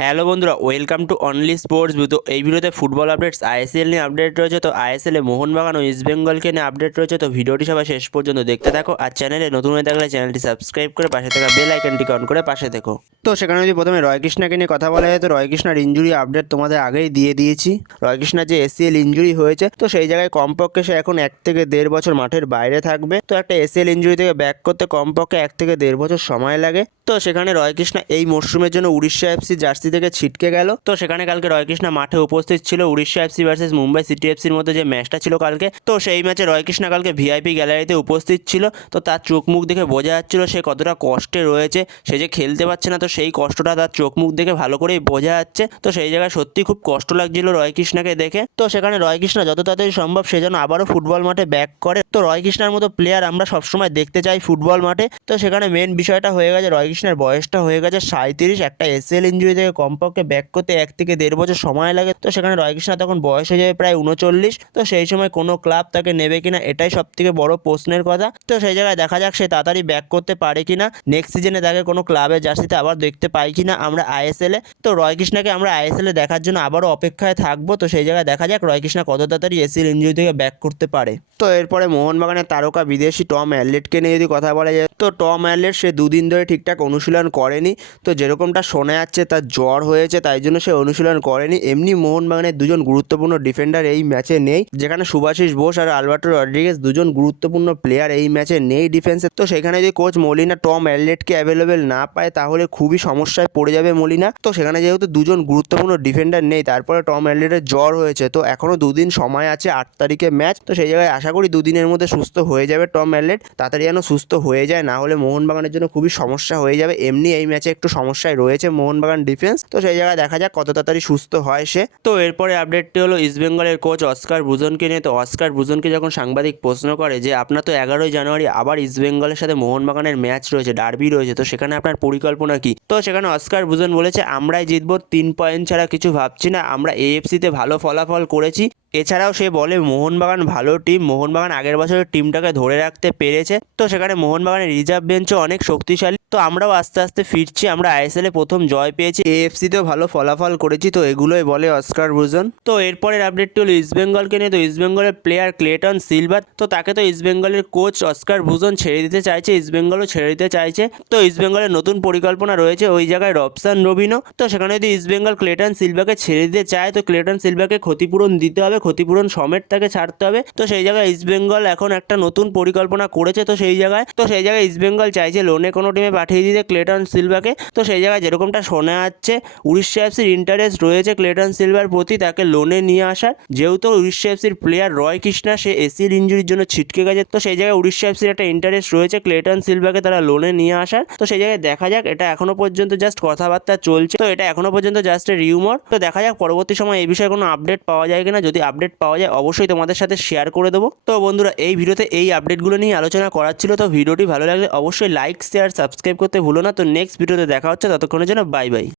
Hello বন্ধুরা, welcome to only sports তো এই ভিডিওতে ফুটবল আপডেটস আইএসএল নিয়ে আপডেট রয়েছে। তো আইএসএল মোহনবাগান ও ইস্টবেঙ্গলকে নিয়ে আপডেট রয়েছে। তো ভিডিওটি সবাই শেষ পর্যন্ত দেখতে থাকো। আর চ্যানেলে নতুন হয়ে থাকলে চ্যানেলটি সাবস্ক্রাইব করে পাশে থাকা বেল আইকনটিকে অন করে পাশে দেখো তো সেখানে যদি প্রথমে রয় কৃষ্ণাকে নিয়ে কথা বলা যায় তো রয় কৃষ্ণার ইঞ্জুরি আপডেট তোমাদের আগেই দিয়ে দিয়েছি। রয় কৃষ্ণার যে এসিএল ইঞ্জুরি হয়েছে, তো সেই জায়গায় কমপক্ষে সে এখন এক থেকে দেড় বছর মাঠের বাইরে থাকবে। তো একটা এসিএল ইঞ্জুরি থেকে ব্যাক করতে কমপক্ষে এক থেকে দেড় বছর সময় লাগে। তো সেখানে রয়কৃষ্ণা এই মরশুমের জন্য উড়িষ্যা এফসি জার্সি থেকে ছিটকে গেল। তো সেখানে কালকে রয়কৃষ্ণা মাঠে উপস্থিত ছিল Odisha FC versus Mumbai city এফসির মধ্যে যে ম্যাচটা ছিল কালকে। তো সেই ম্যাচে রয়কৃষ্ণা কালকে ভিআইপি গ্যালারিতে উপস্থিত ছিল। তো তার চোখ মুখ দেখে বোঝা যাচ্ছিল সে কতটা কষ্টে রয়েছে, সে যে খেলতে পারছে না, তো সেই কষ্টটা তার চোখ মুখ দেখে ভালো করেই বোঝা যাচ্ছে। তো সেই জায়গায় সত্যি খুব কষ্ট লাগছিল রয়কৃষ্ণাকে দেখে। তো সেখানে রয়কৃষ্ণা যত তাড়াতাড়ি সম্ভব সে যেন আবারও ফুটবল মাঠে ব্যাক করে। তো রয়কৃষ্ণার মতো প্লেয়ার আমরা সবসময় দেখতে চাই ফুটবল মাঠে। তো সেখানে মেন বিষয়টা হয়ে গেছে রয় রয়কৃষ্ণের বয়সটা হয়ে গেছে সাঁত্রিশ একটা এসএল ইঞ্জুরি থেকে কমপক্ষে ব্যাক করতে এক থেকে দেড় বছর সময় লাগে। তো সেখানে রয়কৃষ্ণা তখন বয়স হয়ে যাবে প্রায় উনচল্লিশ। তো সেই সময় কোনো ক্লাব তাকে নেবে কিনা এটাই সব থেকে বড় প্রশ্নের কথা। তো সেই জায়গায় দেখা যাক সে তাড়াতাড়ি ব্যাক করতে পারে কিনা। নেক্সট সিজনে তাকে কোনো ক্লাবের জার্সিতে আবার দেখতে পাই কি না আমরা আইএসএলে তো রয়কৃষ্ণাকে আমরা আইএসএলে দেখার জন্য আবারও অপেক্ষায় থাকব। তো সেই জায়গায় দেখা যাক রয় রয়কৃষ্ণা কত তাড়াতাড়ি এসিএল ইঞ্জুরি থেকে ব্যাক করতে পারে। তো এরপরে মোহনবাগানের তারকা বিদেশি টম অ্যালেটকে নিয়ে যদি কথা বলা যায়, তো টম অ্যালেট সে দুদিন ধরে ঠিকঠাক অনুশীলন করেনি। তো যেরকমটা শোনা যাচ্ছে তার জ্বর হয়েছে, তাই জন্য সে অনুশীলন করেনি। এমনি মোহনবাগানের দুজন গুরুত্বপূর্ণ ডিফেন্ডার এই ম্যাচে নেই। যেখানে সুভাশিস বোস আর আলবার্টো রড্রিগেজ দুজন গুরুত্বপূর্ণ প্লেয়ার এই ম্যাচে নেই ডিফেন্সে তো সেখানে যদি কোচ মলিনা টম অ্যালেটকে অ্যাভেলেবেল না পায়, তাহলে খুবই সমস্যায় পড়ে যাবে মলিনা। তো সেখানে যেহেতু দুজন গুরুত্বপূর্ণ ডিফেন্ডার নেই, তারপরে টম অ্যালেটের জ্বর হয়েছে, তো এখনও দুদিন সময় আছে আট তারিখে ম্যাচ তো সেই জায়গায় আশা করি দুদিনের মধ্যে সুস্থ হয়ে যাবে টম অ্যালেট তাড়াতাড়ি যেন সুস্থ হয়ে যায়, না হলে মোহনবাগানের জন্য খুবই সমস্যা হয়ে যাবে। এমনি এই ম্যাচে একটু সমস্যায় রয়েছে মোহনবাগান ডিফেন্স তো সেই জায়গায় দেখা যাক কত তাড়াতাড়ি সুস্থ হয় সে। তো এরপরে আপডেটটি হলো ইস্টবেঙ্গলের কোচ অস্কার বুজনকে নিয়ে। তো অস্কার বুজনকে যখন সাংবাদিক প্রশ্ন করে যে, আপনার তো এগারোই জানুয়ারি আবার ইস্টবেঙ্গলের সাথে মোহনবাগানের ম্যাচ রয়েছে ডার্বি রয়েছে, তো সেখানে আপনার পরিকল্পনা কি? তো সেখানে অস্কার বুজন বলেছে, আমরাই জিতবো, তিন পয়েন্ট ছাড়া কিছু ভাবছি না, আমরা এএফসিতে ভালো ফলাফল করেছি। এছাড়াও সে বলে, মোহনবাগান ভালো টিম। মোহনবাগান আগের বছরের টিমটাকে ধরে রাখতে পেরেছে। তো সেখানে মোহনবাগানের রিজার্ভ বেঞ্চও অনেক শক্তিশালী। তো আমরাও আস্তে আস্তে ফিরছি। আমরা আইএসএলে প্রথম জয় পেয়েছি। এএফসিতেও ভালো ফলাফল করেছি। তো এগুলোই বলে অস্কার বুজন তো এরপরের আপডেটটি হলো ইস্টবেঙ্গলকে নিয়ে। তো ইস্টবেঙ্গলের প্লেয়ার ক্লেটন সিলভার। তো তাকে তো ইস্টবেঙ্গলের কোচ অস্কার বুজন ছেড়ে দিতে চাইছে। ইস্টবেঙ্গলও ছেড়ে দিতে চাইছে। তো ইস্টবেঙ্গলের নতুন পরিকল্পনা রয়েছে ওই জায়গায় রবসান রবিনো তো সেখানে যদি ইস্টবেঙ্গল ক্লেটন সিলভাকে ছেড়ে দিতে চায়, তো ক্লেটন সিলভাকে ক্ষতিপূরণ দিতে হবে, ক্ষতিপূরণ সমেত তাকে ছাড়তে হবে। তো সেই জায়গায় ইস্টবেঙ্গল এখন একটা নতুন পরিকল্পনা করেছে তো সেই জায়গায়। তো সেই জায়গায় ইস্টবেঙ্গল চাইছে লোনে কোনো টিমে পাঠিয়ে দিতে ক্লেটন সিলভাকে তো সেই জায়গায় যেরকমটা শোনা যাচ্ছে উড়িষ্যা এফসির ইন্টারেস্ট রয়েছে ক্লেটন সিলভার প্রতি তাকে লোনে নিয়ে আসার। যেহেতু উড়িষ্যা এফসির প্লেয়ার রয় কৃষ্ণা সে এসির ইঞ্জুরির জন্য ছিটকে গেছে। তো সেই জায়গায় উড়িষ্যা এফসির একটা ইন্টারেস্ট রয়েছে ক্লেটন সিলভাকে তারা লোনে নিয়ে আসার। তো সেই জায়গায় দেখা যাক, এটা এখনও পর্যন্ত জাস্ট কথাবার্তা চলছে। তো এটা এখনও পর্যন্ত জাস্ট রিউমর তো দেখা যাক, পরবর্তী সময় এই বিষয়ে কোনো আপডেট পাওয়া যায় কিনা। যদি আপডেট পাওয়া যায়, অবশ্যই তোমাদের সাথে শেয়ার করে দেবো। তো বন্ধুরা, এই ভিডিওতে এই আপডেটগুলো নিয়ে আলোচনা করার ছিল, তো ভিডিওটি ভালো লাগলে অবশ্যই লাইক শেয়ার সাবস্ক্রাইব করতে ভুলো না। তো নেক্সট ভিডিওতে দেখা হচ্ছে, ততক্ষণের জন্য বাই বাই